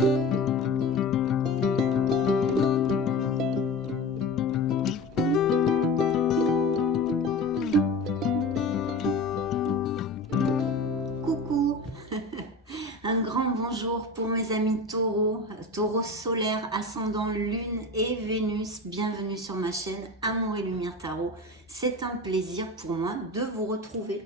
Coucou, un grand bonjour pour mes amis taureaux, taureaux solaires, ascendant lune et Vénus. Bienvenue sur ma chaîne Amour et Lumière Tarot. C'est un plaisir pour moi de vous retrouver.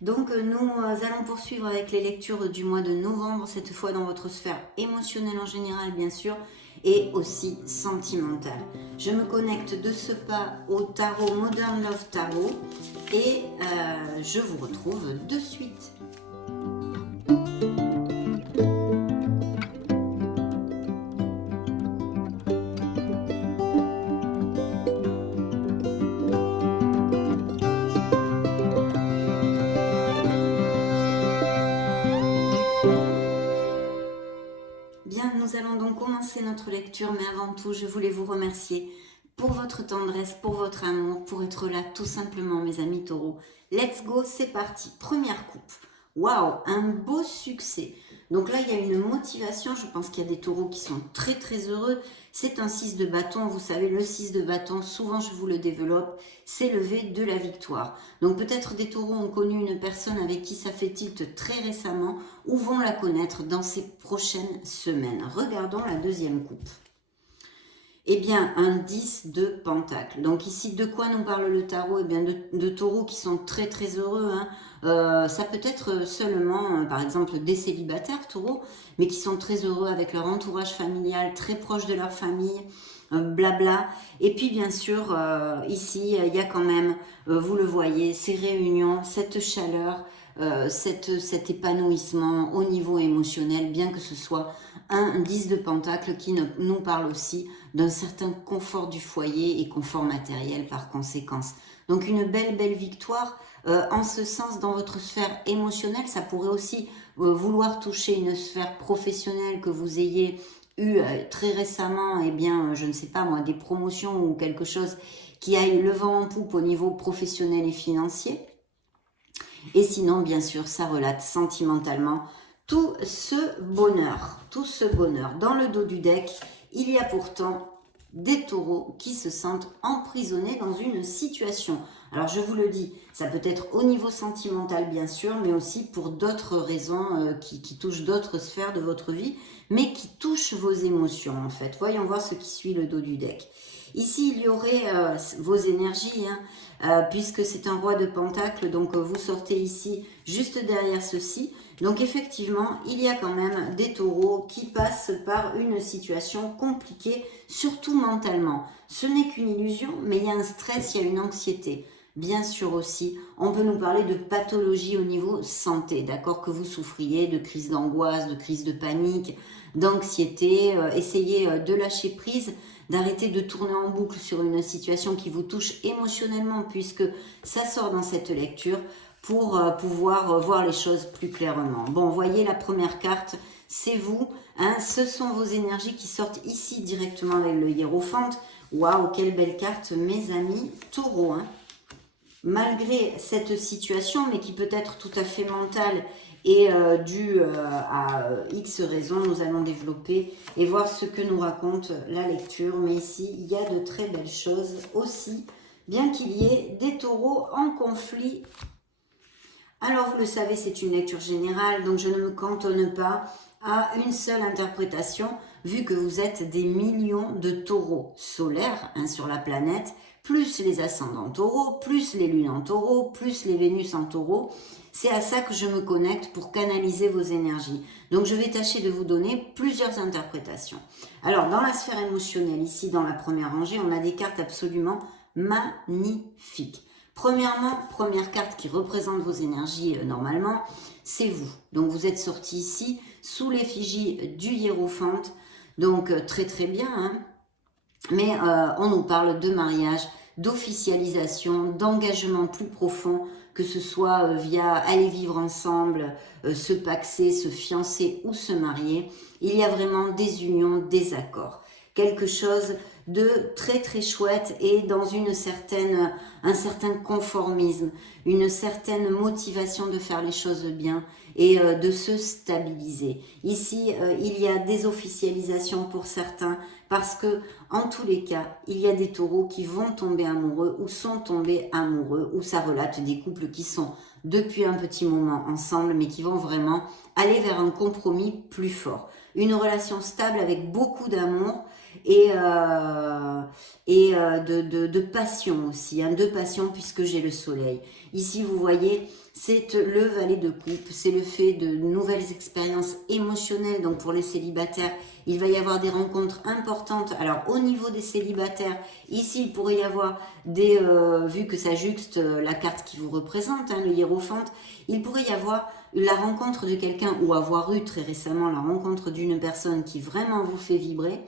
Donc nous allons poursuivre avec les lectures du mois de novembre, cette fois dans votre sphère émotionnelle en général bien sûr, et aussi sentimentale. Je me connecte de ce pas au tarot Modern Love Tarot et je vous retrouve de suite. Bien, nous allons donc commencer notre lecture, mais avant tout, je voulais vous remercier pour votre tendresse, pour votre amour, pour être là tout simplement, mes amis taureaux. Let's go, c'est parti. Première coupe. Waouh, un beau succès. Donc là, il y a une motivation. Je pense qu'il y a des taureaux qui sont très très heureux. C'est un 6 de bâton. Vous savez, le 6 de bâton, souvent je vous le développe, c'est levé de la victoire. Donc peut-être des taureaux ont connu une personne avec qui ça fait tilt très récemment ou vont la connaître dans ces prochaines semaines. Regardons la deuxième coupe. Eh bien, un 10 de pentacle. Donc ici, de quoi nous parle le tarot? Eh bien, de taureaux qui sont très très heureux. Ça peut être seulement, par exemple, des célibataires taureaux, mais qui sont très heureux avec leur entourage familial, très proche de leur famille, blabla. Et puis, bien sûr, ici, il y a quand même, vous le voyez, ces réunions, cette chaleur, cet épanouissement au niveau émotionnel, bien que ce soit un 10 de pentacle qui nous parle aussi d'un certain confort du foyer et confort matériel par conséquence. Donc une belle victoire en ce sens dans votre sphère émotionnelle. Ça pourrait aussi vouloir toucher une sphère professionnelle que vous ayez eu très récemment, eh bien je ne sais pas moi, des promotions ou quelque chose qui aille le vent en poupe au niveau professionnel et financier. Et sinon, bien sûr, ça relate sentimentalement tout ce bonheur. Dans le dos du deck, il y a pourtant des taureaux qui se sentent emprisonnés dans une situation. Alors, je vous le dis, ça peut être au niveau sentimental, bien sûr, mais aussi pour d'autres raisons qui touchent d'autres sphères de votre vie, mais qui touchent vos émotions, en fait. Voyons voir ce qui suit le dos du deck. Ici, il y aurait vos énergies, puisque c'est un roi de pentacle, donc vous sortez ici, juste derrière ceci. Donc effectivement, il y a quand même des taureaux qui passent par une situation compliquée, surtout mentalement. Ce n'est qu'une illusion, mais il y a un stress, il y a une anxiété. Bien sûr aussi, on peut nous parler de pathologie au niveau santé, d'accord, que vous souffriez de crise d'angoisse, de crise de panique, d'anxiété, essayez de lâcher prise, d'arrêter de tourner en boucle sur une situation qui vous touche émotionnellement, puisque ça sort dans cette lecture, pour pouvoir voir les choses plus clairement. Bon, voyez la première carte, c'est vous, ce sont vos énergies qui sortent ici directement avec le hiérophant. Waouh, quelle belle carte, mes amis taureaux, Malgré cette situation, mais qui peut être tout à fait mentale et due à X raisons, nous allons développer et voir ce que nous raconte la lecture. Mais ici, il y a de très belles choses aussi, bien qu'il y ait des taureaux en conflit. Alors, vous le savez, c'est une lecture générale, donc je ne me cantonne pas à une seule interprétation, vu que vous êtes des millions de taureaux solaires sur la planète, plus les ascendants taureaux, plus les lunes en taureau, plus les Vénus en taureau. C'est à ça que je me connecte pour canaliser vos énergies. Donc, je vais tâcher de vous donner plusieurs interprétations. Alors, dans la sphère émotionnelle, ici, dans la première rangée, on a des cartes absolument magnifiques. Premièrement, première carte qui représente vos énergies normalement, c'est vous. Donc, vous êtes sorti ici sous l'effigie du hiérophant. Donc, très très bien, Mais on nous parle de mariage, d'officialisation, d'engagement plus profond, que ce soit via aller vivre ensemble, se paxer, se fiancer ou se marier. Il y a vraiment des unions, des accords. Quelque chose de très très chouette et dans un certain conformisme, une certaine motivation de faire les choses bien et de se stabiliser. Ici, il y a des officialisations pour certains parce que, en tous les cas, il y a des taureaux qui vont tomber amoureux ou sont tombés amoureux, ou ça relate des couples qui sont depuis un petit moment ensemble, mais qui vont vraiment aller vers un compromis plus fort. Une relation stable avec beaucoup d'amour et de passion aussi, hein, de passion puisque j'ai le soleil. Ici, vous voyez, c'est le valet de coupe, c'est le fait de nouvelles expériences émotionnelles. Donc pour les célibataires, il va y avoir des rencontres importantes. Alors au niveau des célibataires, ici il pourrait y avoir des, vu que ça juxte la carte qui vous représente, hein, le hiérophante, il pourrait y avoir la rencontre de quelqu'un ou avoir eu très récemment la rencontre d'une personne qui vraiment vous fait vibrer.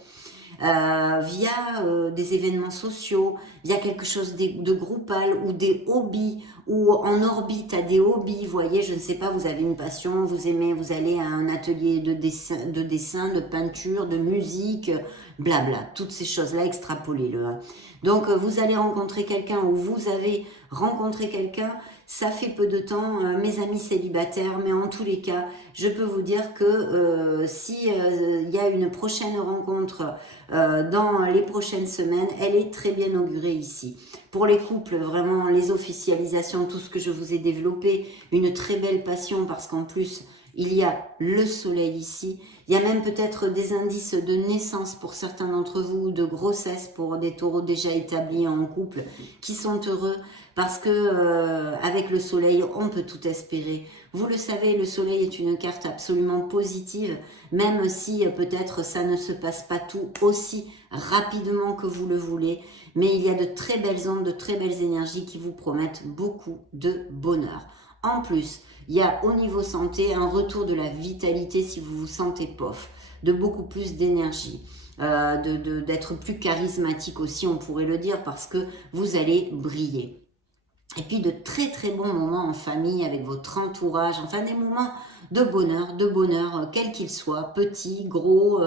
Via des événements sociaux, via quelque chose de groupal ou des hobbies, ou en orbite à des hobbies, vous voyez, je ne sais pas, vous avez une passion, vous aimez, vous allez à un atelier de dessin, de peinture, de musique, blabla, toutes ces choses-là, extrapolez-le. Hein. Donc vous allez rencontrer quelqu'un ou vous avez rencontré quelqu'un, ça fait peu de temps, mes amis célibataires, mais en tous les cas, je peux vous dire que si y a une prochaine rencontre dans les prochaines semaines, elle est très bien augurée ici. Pour les couples, vraiment, les officialisations, tout ce que je vous ai développé, une très belle passion parce qu'en plus, il y a le soleil ici. Il y a même peut-être des indices de naissance pour certains d'entre vous, de grossesse pour des taureaux déjà établis en couple qui sont heureux parce que avec le soleil, on peut tout espérer. Vous le savez, le soleil est une carte absolument positive, même si peut-être ça ne se passe pas tout aussi rapidement que vous le voulez. Mais il y a de très belles ondes, de très belles énergies qui vous promettent beaucoup de bonheur. En plus, il y a au niveau santé un retour de la vitalité si vous vous sentez pof, de beaucoup plus d'énergie, d'être plus charismatique aussi, on pourrait le dire, parce que vous allez briller. Et puis de très très bons moments en famille avec votre entourage, enfin des moments de bonheur, quel qu'il soit, petit, gros,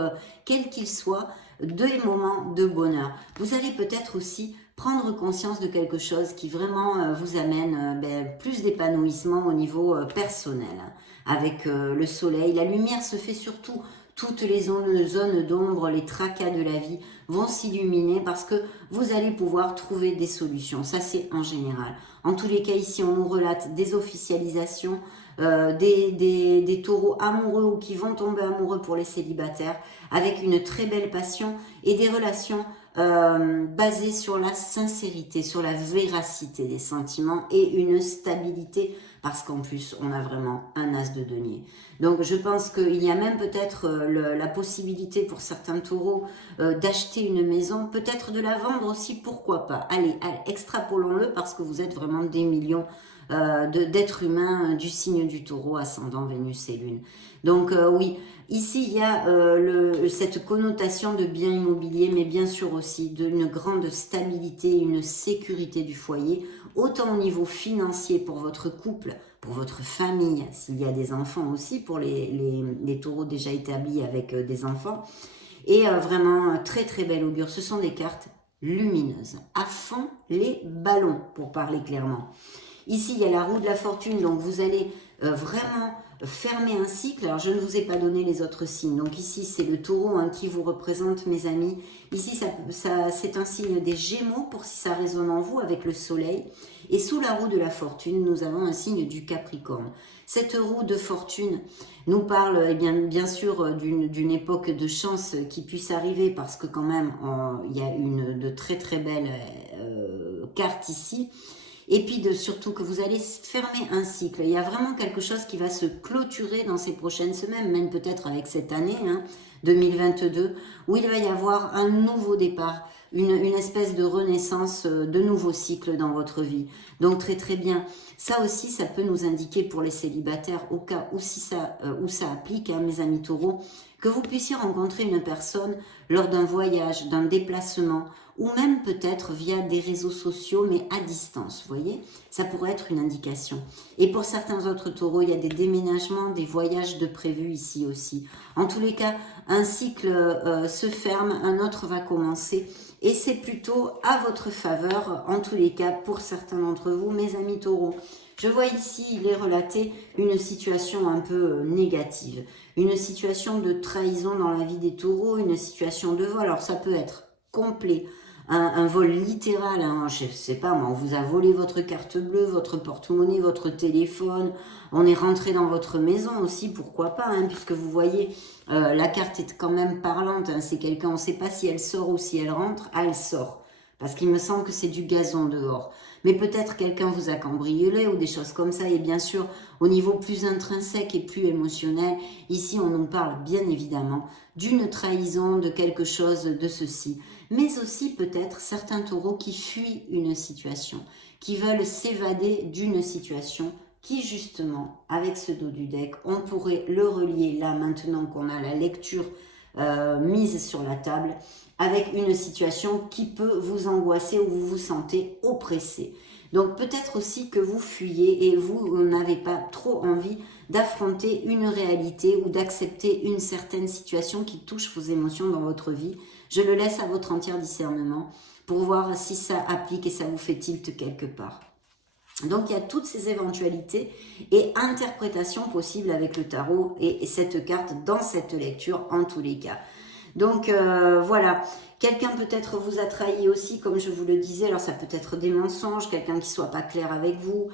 quel qu'il soit, des moments de bonheur. Vous allez peut-être aussi prendre conscience de quelque chose qui vraiment vous amène plus d'épanouissement au niveau personnel. Avec le soleil, la lumière se fait surtout, toutes les zones d'ombre, les tracas de la vie vont s'illuminer parce que vous allez pouvoir trouver des solutions. Ça, c'est en général. En tous les cas, ici, on nous relate des officialisations, des taureaux amoureux ou qui vont tomber amoureux pour les célibataires, avec une très belle passion et des relations basées sur la sincérité, sur la véracité des sentiments et une stabilité, parce qu'en plus, on a vraiment un as de denier. Donc, je pense qu'il y a même peut-être la possibilité pour certains taureaux d'acheter une maison, peut-être de la vendre aussi, pourquoi pas. Allez, extrapolons-le parce que vous êtes vraiment des millions d'êtres humains du signe du taureau, ascendant Vénus et Lune. Donc oui, ici il y a cette connotation de bien immobilier, mais bien sûr aussi d'une grande stabilité, une sécurité du foyer, autant au niveau financier pour votre couple, pour votre famille, s'il y a des enfants aussi, pour les taureaux déjà établis avec des enfants, et vraiment très très belle augure. Ce sont des cartes lumineuses, à fond les ballons pour parler clairement. Ici, il y a la roue de la fortune, donc vous allez vraiment fermer un cycle. Alors, je ne vous ai pas donné les autres signes. Donc ici, c'est le taureau hein, qui vous représente, mes amis. Ici, c'est un signe des Gémeaux, pour si ça résonne en vous, avec le soleil. Et sous la roue de la fortune, nous avons un signe du Capricorne. Cette roue de fortune nous parle, eh bien sûr, d'une époque de chance qui puisse arriver, parce que quand même, il y a de très très belles cartes ici. Et puis surtout que vous allez fermer un cycle. Il y a vraiment quelque chose qui va se clôturer dans ces prochaines semaines, même peut-être avec cette année, hein, 2022, où il va y avoir un nouveau départ, une espèce de renaissance, de nouveaux cycles dans votre vie. Donc très très bien. Ça aussi, ça peut nous indiquer pour les célibataires, au cas où, où ça applique, hein, mes amis taureaux, que vous puissiez rencontrer une personne lors d'un voyage, d'un déplacement, ou même peut-être via des réseaux sociaux, mais à distance, vous voyez? Ça pourrait être une indication. Et pour certains autres taureaux, il y a des déménagements, des voyages de prévus ici aussi. En tous les cas, un cycle se ferme, un autre va commencer, et c'est plutôt à votre faveur, en tous les cas, pour certains d'entre vous, mes amis taureaux. Je vois ici, il est relaté une situation un peu négative, une situation de trahison dans la vie des taureaux, une situation de vol. Alors ça peut être complet, un vol littéral, hein, je ne sais pas moi, on vous a volé votre carte bleue, votre porte-monnaie, votre téléphone, on est rentré dans votre maison aussi, pourquoi pas, hein, puisque vous voyez, la carte est quand même parlante, hein, c'est quelqu'un, on ne sait pas si elle sort ou si elle rentre, ah elle sort, parce qu'il me semble que c'est du gazon dehors. Mais peut-être quelqu'un vous a cambriolé ou des choses comme ça. Et bien sûr, au niveau plus intrinsèque et plus émotionnel, ici on nous parle bien évidemment d'une trahison, de quelque chose de ceci. Mais aussi peut-être certains taureaux qui fuient une situation, qui veulent s'évader d'une situation qui justement, avec ce dos du deck, on pourrait le relier là maintenant qu'on a la lecture mise sur la table, avec une situation qui peut vous angoisser ou vous vous sentez oppressé. Donc peut-être aussi que vous fuyez et vous n'avez pas trop envie d'affronter une réalité ou d'accepter une certaine situation qui touche vos émotions dans votre vie. Je le laisse à votre entier discernement pour voir si ça applique et ça vous fait tilt quelque part. Donc il y a toutes ces éventualités et interprétations possibles avec le tarot et cette carte dans cette lecture en tous les cas. Donc voilà, quelqu'un peut-être vous a trahi aussi, comme je vous le disais, alors ça peut être des mensonges, quelqu'un qui soit pas clair avec vous,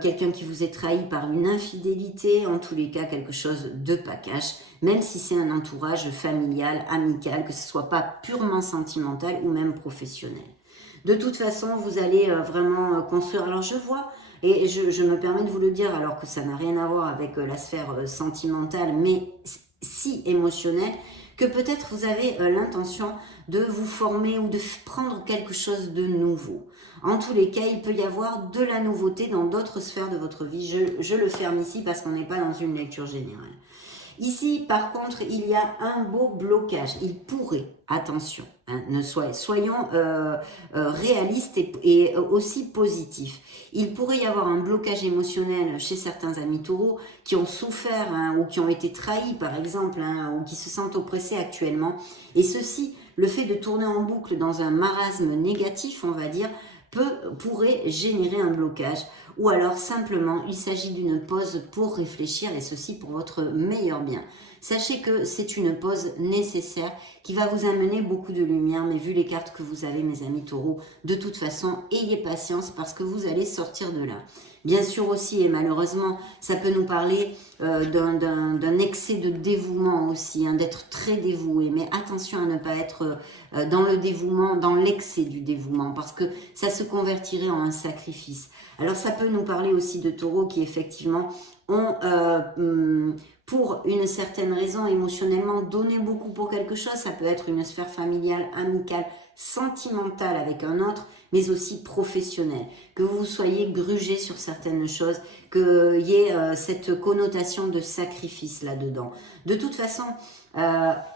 quelqu'un qui vous est trahi par une infidélité, en tous les cas quelque chose de pas cash, même si c'est un entourage familial, amical, que ce soit pas purement sentimental ou même professionnel. De toute façon, vous allez vraiment construire. Alors je vois, et je me permets de vous le dire, alors que ça n'a rien à voir avec la sphère sentimentale, mais si émotionnelle, que peut-être vous avez l'intention de vous former ou de prendre quelque chose de nouveau. En tous les cas, il peut y avoir de la nouveauté dans d'autres sphères de votre vie. Je le ferme ici parce qu'on n'est pas dans une lecture générale. Ici, par contre, il y a un beau blocage. Il pourrait, attention, hein, soyons réalistes et aussi positifs. Il pourrait y avoir un blocage émotionnel chez certains amis taureaux qui ont souffert hein, ou qui ont été trahis, par exemple, hein, ou qui se sentent oppressés actuellement. Et ceci, le fait de tourner en boucle dans un marasme négatif, on va dire, pourrait générer un blocage. Ou alors simplement il s'agit d'une pause pour réfléchir et ceci pour votre meilleur bien. Sachez que c'est une pause nécessaire qui va vous amener beaucoup de lumière, mais vu les cartes que vous avez mes amis taureaux, de toute façon ayez patience parce que vous allez sortir de là. Bien sûr aussi, et malheureusement, ça peut nous parler d'un excès de dévouement aussi, hein, d'être très dévoué. Mais attention à ne pas être dans le dévouement, dans l'excès du dévouement, parce que ça se convertirait en un sacrifice. Alors ça peut nous parler aussi de taureaux qui effectivement ont, pour une certaine raison émotionnellement, donné beaucoup pour quelque chose. Ça peut être une sphère familiale, amicale, sentimentale avec un autre, mais aussi professionnelle. Que vous soyez grugé sur certaines choses, qu'il y ait cette connotation de sacrifice là-dedans. De toute façon,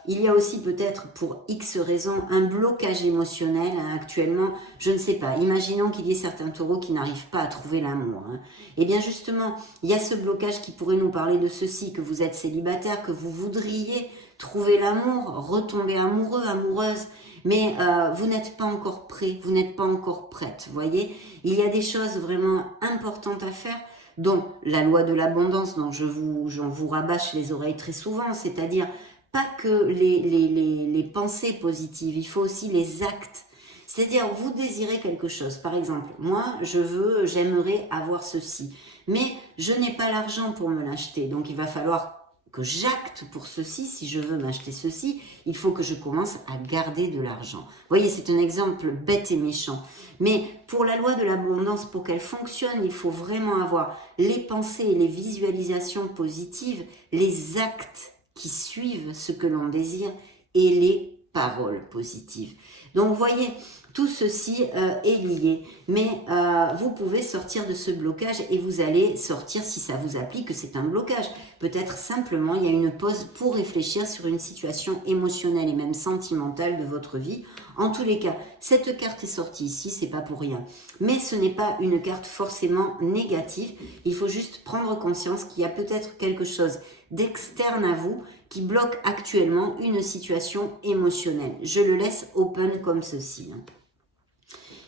il y a aussi peut-être pour X raisons un blocage émotionnel hein, actuellement, je ne sais pas, imaginons qu'il y ait certains taureaux qui n'arrivent pas à trouver l'amour. Hein. Et bien justement, il y a ce blocage qui pourrait nous parler de ceci, que vous êtes célibataire, que vous voudriez trouver l'amour, retomber amoureux, amoureuse, mais vous n'êtes pas encore prêt, vous n'êtes pas encore prête, vous voyez. Il y a des choses vraiment importantes à faire, dont la loi de l'abondance, dont j'en vous rabâche les oreilles très souvent, c'est-à-dire pas que les pensées positives, il faut aussi les actes. C'est-à-dire, vous désirez quelque chose. Par exemple, moi, j'aimerais avoir ceci. Mais je n'ai pas l'argent pour me l'acheter. Donc, il va falloir que j'acte pour ceci. Si je veux m'acheter ceci, il faut que je commence à garder de l'argent. Vous voyez, c'est un exemple bête et méchant. Mais pour la loi de l'abondance, pour qu'elle fonctionne, il faut vraiment avoir les pensées et les visualisations positives, les actes qui suivent ce que l'on désire et les paroles positives. Donc, vous voyez, tout ceci est lié, mais vous pouvez sortir de ce blocage et vous allez sortir, si ça vous applique, que c'est un blocage. peut-être simplement il y a une pause pour réfléchir sur une situation émotionnelle et même sentimentale de votre vie. En tous les cas, cette carte est sortie ici, c'est pas pour rien. Mais ce n'est pas une carte forcément négative. Il faut juste prendre conscience qu'il y a peut-être quelque chose d'externe à vous qui bloque actuellement une situation émotionnelle. Je le laisse open comme ceci.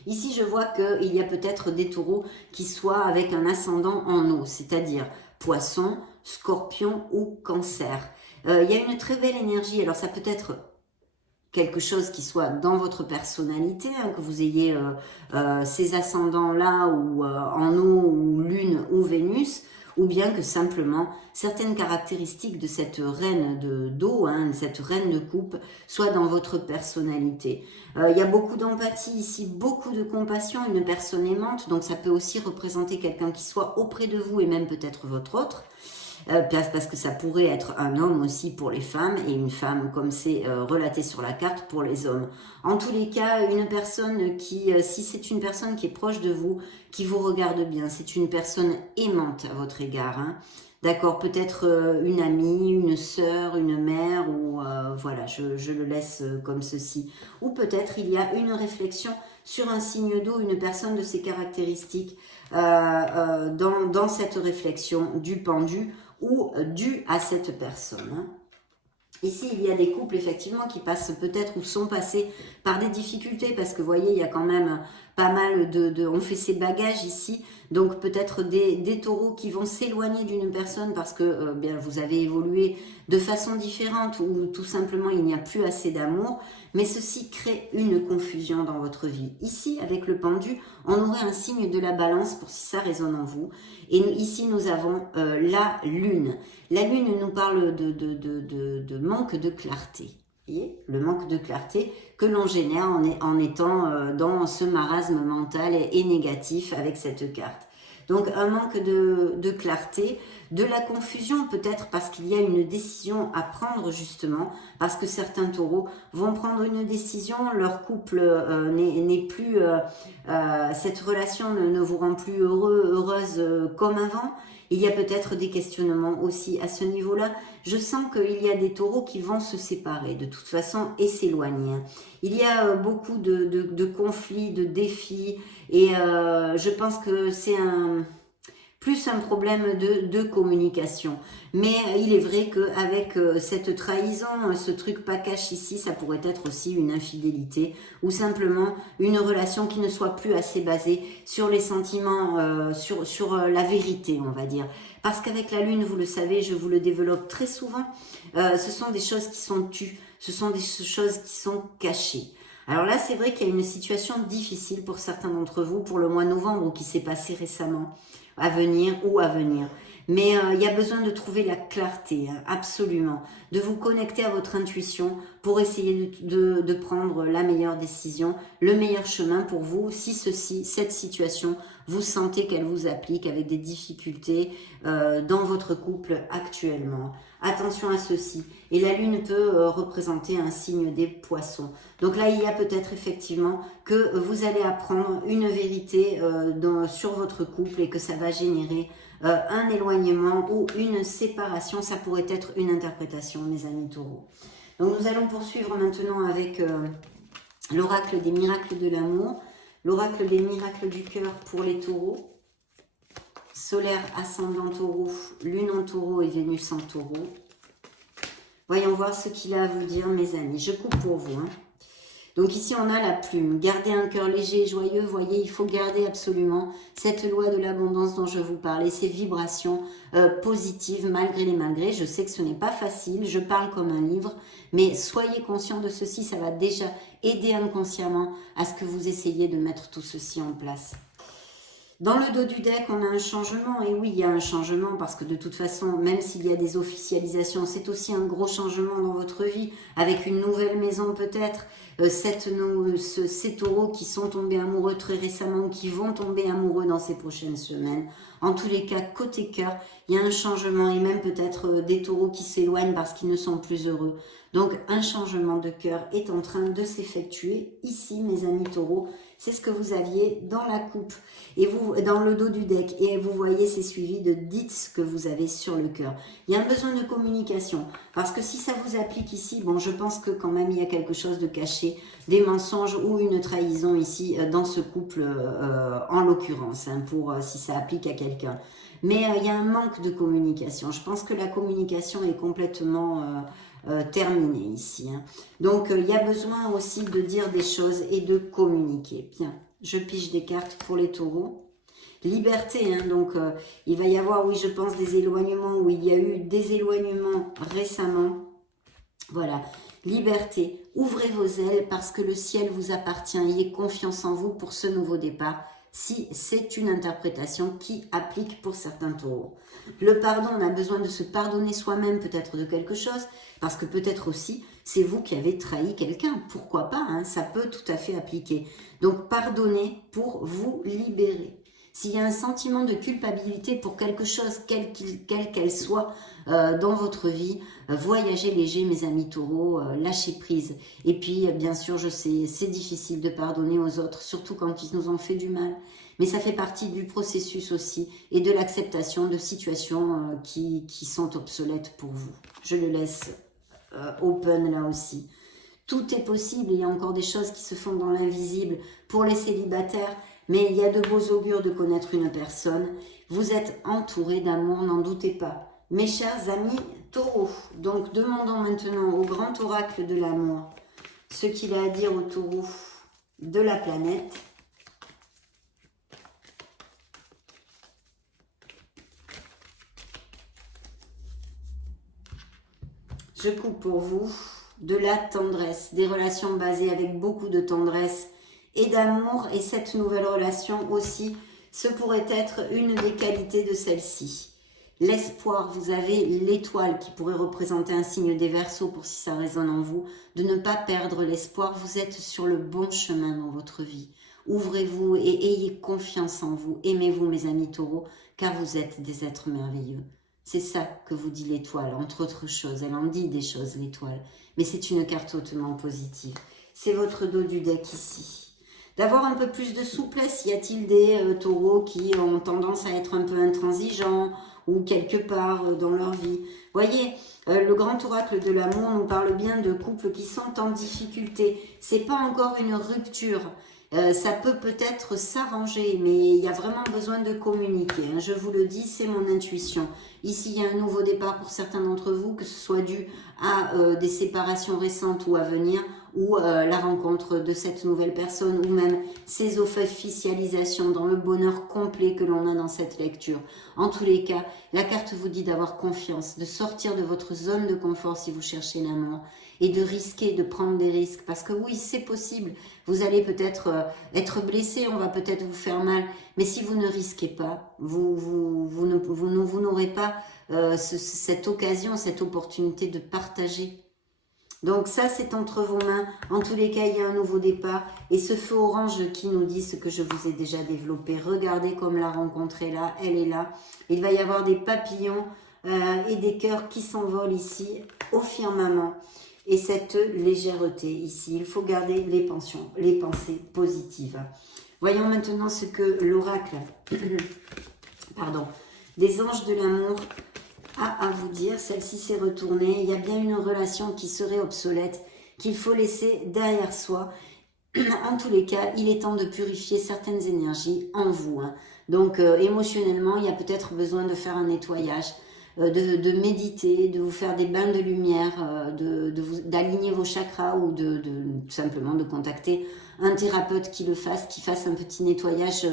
Ici, je vois qu'il y a peut-être des taureaux qui soient avec un ascendant en eau, c'est-à-dire poisson, scorpion ou cancer. Il y a une très belle énergie, alors ça peut être quelque chose qui soit dans votre personnalité, que vous ayez ces ascendants-là ou en eau ou lune ou Vénus, ou bien que simplement certaines caractéristiques de cette reine d'eau, cette reine de coupe, soient dans votre personnalité. Il y a beaucoup d'empathie ici, beaucoup de compassion, une personne aimante, donc ça peut aussi représenter quelqu'un qui soit auprès de vous et même peut-être votre autre. Parce que ça pourrait être un homme aussi pour les femmes et une femme comme c'est relaté sur la carte pour les hommes. En tous les cas, une personne qui, si c'est une personne qui est proche de vous, qui vous regarde bien, c'est une personne aimante à votre égard. D'accord, peut-être une amie, une sœur, une mère, ou voilà, je le laisse comme ceci. Ou peut-être il y a une réflexion sur un signe d'eau, une personne de ces caractéristiques dans cette réflexion du pendu ou dû à cette personne. Ici, il y a des couples effectivement qui passent peut-être ou sont passés par des difficultés parce que vous voyez, il y a quand même pas mal on fait ses bagages ici. Donc peut-être des taureaux qui vont s'éloigner d'une personne parce que bien vous avez évolué de façon différente ou tout simplement il n'y a plus assez d'amour. Mais ceci crée une confusion dans votre vie. Ici, avec le pendu, on aurait un signe de la balance pour si ça résonne en vous. Et ici, nous avons la lune. La lune nous parle de manque de clarté. Vous voyez, le manque de clarté que l'on génère en étant dans ce marasme mental et négatif avec cette carte. Donc un manque de clarté, de la confusion peut-être parce qu'il y a une décision à prendre justement, parce que certains taureaux vont prendre une décision, leur couple n'est plus, cette relation ne vous rend plus heureuse comme avant. Il y a peut-être des questionnements aussi à ce niveau-là. Je sens qu'il y a des taureaux qui vont se séparer de toute façon et s'éloigner. Il y a beaucoup de conflits, de défis et je pense que c'est plus un problème de communication. Mais il est vrai qu'avec cette trahison, ce truc pas cache ici, ça pourrait être aussi une infidélité ou simplement une relation qui ne soit plus assez basée sur les sentiments, sur la vérité, on va dire. Parce qu'avec la lune, vous le savez, je vous le développe très souvent, ce sont des choses qui sont tues, ce sont des choses qui sont cachées. Alors là, c'est vrai qu'il y a une situation difficile pour certains d'entre vous pour le mois de novembre ou qui s'est passé récemment, à venir. Mais il y a besoin de trouver la clarté, absolument, de vous connecter à votre intuition pour essayer de prendre la meilleure décision, le meilleur chemin pour vous, si cette situation, vous sentez qu'elle vous applique avec des difficultés dans votre couple actuellement. Attention à ceci. Et la lune peut représenter un signe des poissons. Donc là, il y a peut-être effectivement que vous allez apprendre une vérité sur votre couple et que ça va générer un éloignement ou une séparation. Ça pourrait être une interprétation, mes amis taureaux. Donc nous allons poursuivre maintenant avec l'oracle des miracles de l'amour, l'oracle des miracles du cœur pour les taureaux. Solaire, ascendant taureau, lune en taureau et Vénus en taureau. Voyons voir ce qu'il a à vous dire, mes amis. Je coupe pour vous. Donc ici, on a la plume. Gardez un cœur léger et joyeux. Voyez, il faut garder absolument cette loi de l'abondance dont je vous parlais, ces vibrations positives malgré les malgrés. Je sais que ce n'est pas facile, je parle comme un livre, mais soyez conscients de ceci, ça va déjà aider inconsciemment à ce que vous essayiez de mettre tout ceci en place. Dans le dos du deck, on a un changement. Et oui, il y a un changement parce que de toute façon, même s'il y a des officialisations, c'est aussi un gros changement dans votre vie avec une nouvelle maison peut-être. Ces taureaux qui sont tombés amoureux très récemment ou qui vont tomber amoureux dans ces prochaines semaines. En tous les cas, côté cœur, il y a un changement et même peut-être des taureaux qui s'éloignent parce qu'ils ne sont plus heureux. Donc un changement de cœur est en train de s'effectuer ici, mes amis taureaux. C'est ce que vous aviez dans la coupe et vous dans le dos du deck. Et vous voyez, c'est suivi de dites ce que vous avez sur le cœur. Il y a un besoin de communication. Parce que si ça vous applique ici, bon, je pense que quand même il y a quelque chose de caché, des mensonges ou une trahison ici dans ce couple en l'occurrence, hein, pour si ça applique à quelqu'un. Mais il y a un manque de communication. Je pense que la communication est complètement terminée ici. Hein. Donc, il y a besoin aussi de dire des choses et de communiquer. Bien, je pige des cartes pour les taureaux. Liberté, hein, donc il va y avoir, oui, je pense, des éloignements, où il y a eu des éloignements récemment. Voilà, liberté. Ouvrez vos ailes parce que le ciel vous appartient. Ayez confiance en vous pour ce nouveau départ. Si c'est une interprétation qui applique pour certains taureaux. Le pardon, on a besoin de se pardonner soi-même peut-être de quelque chose, parce que peut-être aussi c'est vous qui avez trahi quelqu'un, pourquoi pas, hein, ça peut tout à fait appliquer. Donc pardonnez pour vous libérer. S'il y a un sentiment de culpabilité pour quelque chose, quelle qu'elle soit dans votre vie, voyagez léger mes amis taureaux, lâchez prise. Et puis bien sûr je sais, c'est difficile de pardonner aux autres, surtout quand ils nous ont fait du mal. Mais ça fait partie du processus aussi et de l'acceptation de situations qui sont obsolètes pour vous. Je le laisse open là aussi. Tout est possible, il y a encore des choses qui se font dans l'invisible pour les célibataires. Mais il y a de beaux augures de connaître une personne. Vous êtes entouré d'amour, n'en doutez pas. Mes chers amis taureaux, donc demandons maintenant au grand oracle de l'amour ce qu'il a à dire aux taureaux de la planète. Je coupe pour vous de la tendresse, des relations basées avec beaucoup de tendresse et d'amour, et cette nouvelle relation aussi, ce pourrait être une des qualités de celle-ci. L'espoir, vous avez l'étoile qui pourrait représenter un signe des Verseaux pour si ça résonne en vous, de ne pas perdre l'espoir, vous êtes sur le bon chemin dans votre vie. Ouvrez-vous et ayez confiance en vous, aimez-vous mes amis taureaux, car vous êtes des êtres merveilleux. C'est ça que vous dit l'étoile, entre autres choses, elle en dit des choses l'étoile, mais c'est une carte hautement positive. C'est votre dos du deck ici. D'avoir un peu plus de souplesse, y a-t-il des taureaux qui ont tendance à être un peu intransigeants ou quelque part dans leur vie? Voyez, le grand oracle de l'amour nous parle bien de couples qui sont en difficulté. C'est pas encore une rupture. Ça peut peut-être s'arranger, mais il y a vraiment besoin de communiquer. Hein. Je vous le dis, c'est mon intuition. Ici, il y a un nouveau départ pour certains d'entre vous, que ce soit dû à des séparations récentes ou à venir, ou la rencontre de cette nouvelle personne, ou même ces officialisations dans le bonheur complet que l'on a dans cette lecture. En tous les cas, la carte vous dit d'avoir confiance, de sortir de votre zone de confort si vous cherchez l'amour, et de risquer, de prendre des risques, parce que oui, c'est possible. Vous allez peut-être être blessé, on va peut-être vous faire mal, mais si vous ne risquez pas, vous n'aurez pas cette occasion, cette opportunité de partager. Donc ça, c'est entre vos mains. En tous les cas, il y a un nouveau départ. Et ce feu orange qui nous dit ce que je vous ai déjà développé. Regardez comme la rencontre est là, elle est là. Il va y avoir des papillons et des cœurs qui s'envolent ici au firmament. Et cette légèreté ici, il faut garder les pensées positives. Voyons maintenant ce que l'oracle des anges de l'amour a à vous dire. Celle-ci s'est retournée. Il y a bien une relation qui serait obsolète, qu'il faut laisser derrière soi. En tous les cas, il est temps de purifier certaines énergies en vous. Hein. Donc, émotionnellement, il y a peut-être besoin de faire un nettoyage, de méditer, de vous faire des bains de lumière, d'aligner vos chakras ou simplement de contacter un thérapeute qui fasse un petit nettoyage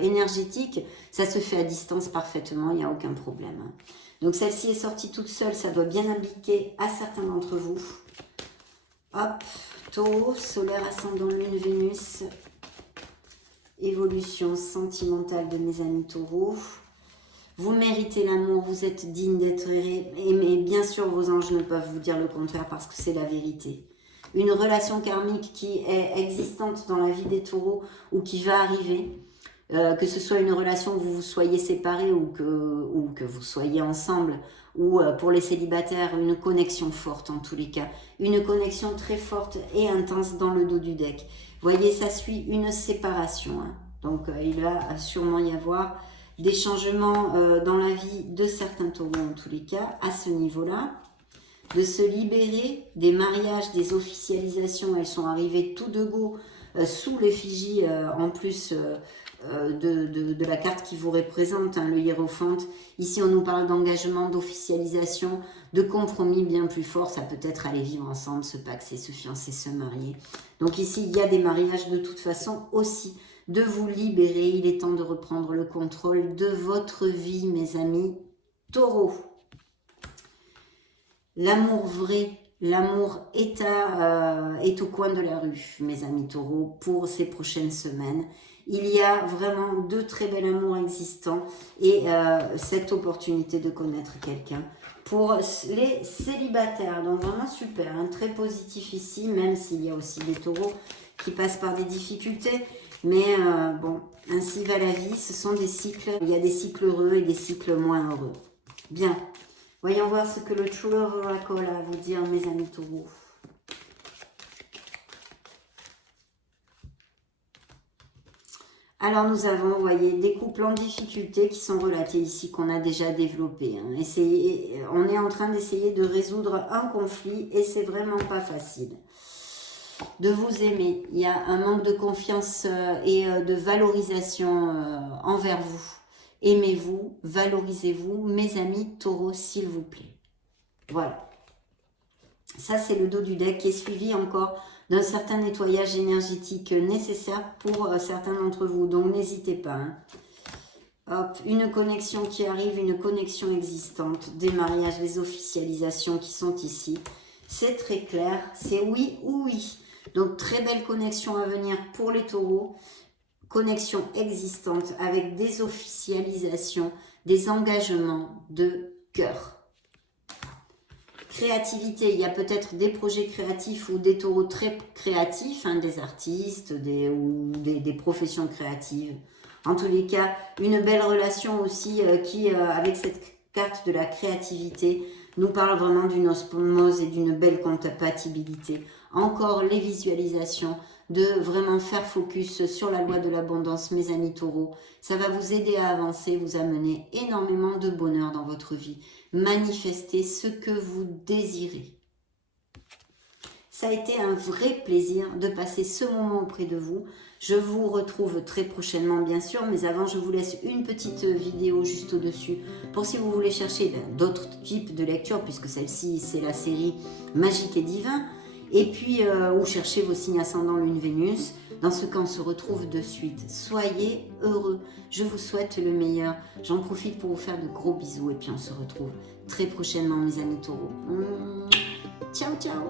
énergétique. Ça se fait à distance parfaitement, il n'y a aucun problème. Hein. Donc celle-ci est sortie toute seule, ça doit bien appliquer à certains d'entre vous. Hop, Taureau, solaire, ascendant, lune, Vénus. Évolution sentimentale de mes amis taureaux. Vous méritez l'amour, vous êtes digne d'être aimé. Bien sûr, vos anges ne peuvent vous dire le contraire parce que c'est la vérité. Une relation karmique qui est existante dans la vie des taureaux ou qui va arriver. que ce soit une relation où vous soyez séparés ou que vous soyez ensemble, ou pour les célibataires, une connexion forte en tous les cas, une connexion très forte et intense dans le dos du deck. Vous voyez, ça suit une séparation, hein. Donc il va sûrement y avoir des changements dans la vie de certains taureaux en tous les cas, à ce niveau-là. De se libérer des mariages, des officialisations, elles sont arrivées tout de go sous l'effigie en plus de la carte qui vous représente, hein, le hiérophante. Ici on nous parle d'engagement, d'officialisation, de compromis bien plus fort. Ça peut être aller vivre ensemble, se paxer, se fiancer, se marier. Donc ici il y a des mariages de toute façon aussi. De vous libérer, il est temps de reprendre le contrôle de votre vie, mes amis taureaux. L'amour vrai, l'amour est au coin de la rue, mes amis taureaux, pour ces prochaines semaines. Il y a vraiment de très bel amour existant et cette opportunité de connaître quelqu'un. Pour les célibataires, donc vraiment super, hein, très positif ici, même s'il y a aussi des taureaux qui passent par des difficultés. Mais bon, ainsi va la vie, ce sont des cycles, il y a des cycles heureux et des cycles moins heureux. Bien, voyons voir ce que le True Love Oracle a à vous dire, mes amis taureaux. Alors nous avons, vous voyez, des couples en difficulté qui sont relatés ici, qu'on a déjà développés, hein. On est en train d'essayer de résoudre un conflit et c'est vraiment pas facile. De vous aimer, il y a un manque de confiance et de valorisation envers vous. Aimez-vous, valorisez-vous, mes amis taureaux, s'il vous plaît. Voilà. Ça, c'est le dos du deck qui est suivi encore d'un certain nettoyage énergétique nécessaire pour certains d'entre vous. Donc, n'hésitez pas, hein. Hop, une connexion qui arrive, une connexion existante, des mariages, des officialisations qui sont ici. C'est très clair, c'est oui ou oui. Donc, très belle connexion à venir pour les taureaux. Connexion existante avec des officialisations, des engagements de cœur. Créativité, il y a peut-être des projets créatifs ou des taureaux très créatifs, hein, des artistes ou des professions créatives. En tous les cas, une belle relation aussi qui, avec cette carte de la créativité, nous parle vraiment d'une osmose et d'une belle compatibilité. Encore les visualisations, de vraiment faire focus sur la loi de l'abondance, mes amis taureaux. Ça va vous aider à avancer, vous amener énormément de bonheur dans votre vie. Manifestez ce que vous désirez. Ça a été un vrai plaisir de passer ce moment auprès de vous. Je vous retrouve très prochainement, bien sûr, mais avant, je vous laisse une petite vidéo juste au-dessus pour si vous voulez chercher d'autres types de lectures, puisque celle-ci, c'est la série Magique et Divin. Et puis, ou cherchez vos signes ascendants Lune Vénus. Dans ce cas, on se retrouve de suite. Soyez heureux. Je vous souhaite le meilleur. J'en profite pour vous faire de gros bisous. Et puis, on se retrouve très prochainement, mes amis taureaux. Ciao, ciao.